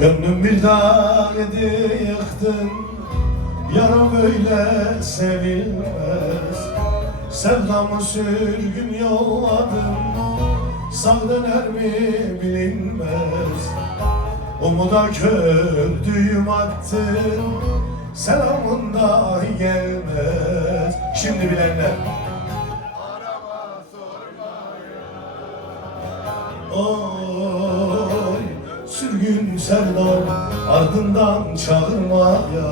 Gönlüm bir tanedi yıktın, yara böyle sevilmez. Sevdamı sürgün yolladım, sağ döner mi bilinmez. Umuda kör düğüm attın, selamın dahi gelmez. Şimdi bilenler arama oy, sürgün sevdam ardından çağırmaya.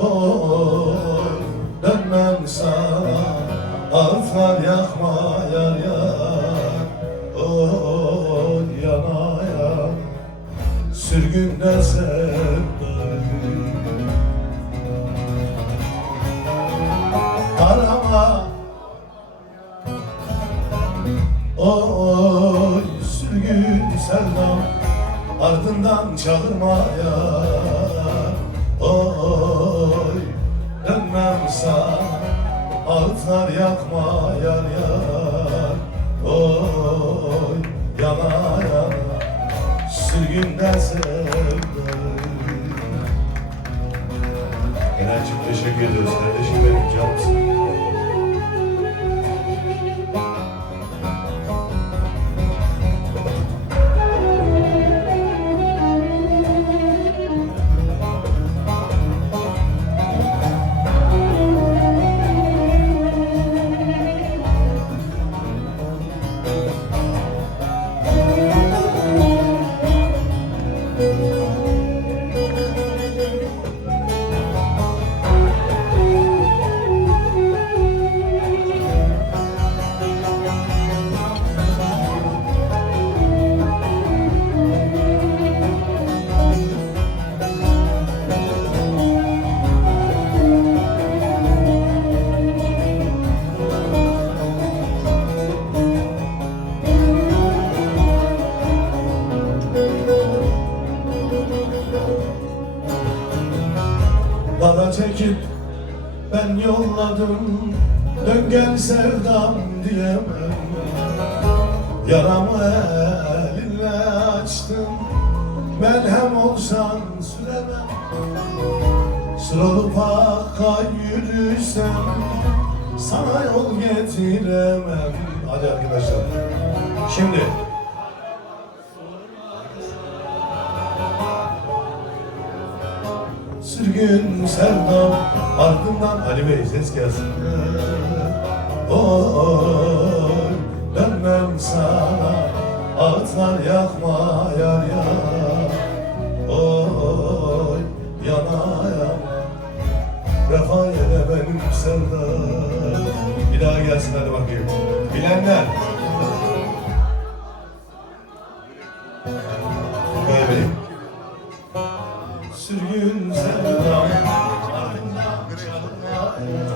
Oy, dönmem sana, ağıtlar yakma yar yar. Oy, yana yana, sürgünde sevdam. Arama oy, sürgün sevdam ardından çağırmaya. Oy, dönmem sana, ağıtlar yakma yar yar. Oy, yana yana, sürgünde sevdam. Enerjim teşekkür ediyoruz kardeşim, benim canımsın. Bana çekip ben yolladım, dön gel sevdam diyemem. Yaramı elinle açtım, melhem olsan süremem. Sıralı Hakk'a yürüsem, sana yol getiremem. Hadi arkadaşlar, şimdi sürgün sevdam ardından Ali Bey ses gelsin. Oy, dönmem sana, ağıtlar yakma yar yar. Oy, yana yana, vefa yine benim sevdam. Bir daha gelsin hadi bakayım. Bilenler. Kaybedeyim. Sürgün sevdam ardından çağırma.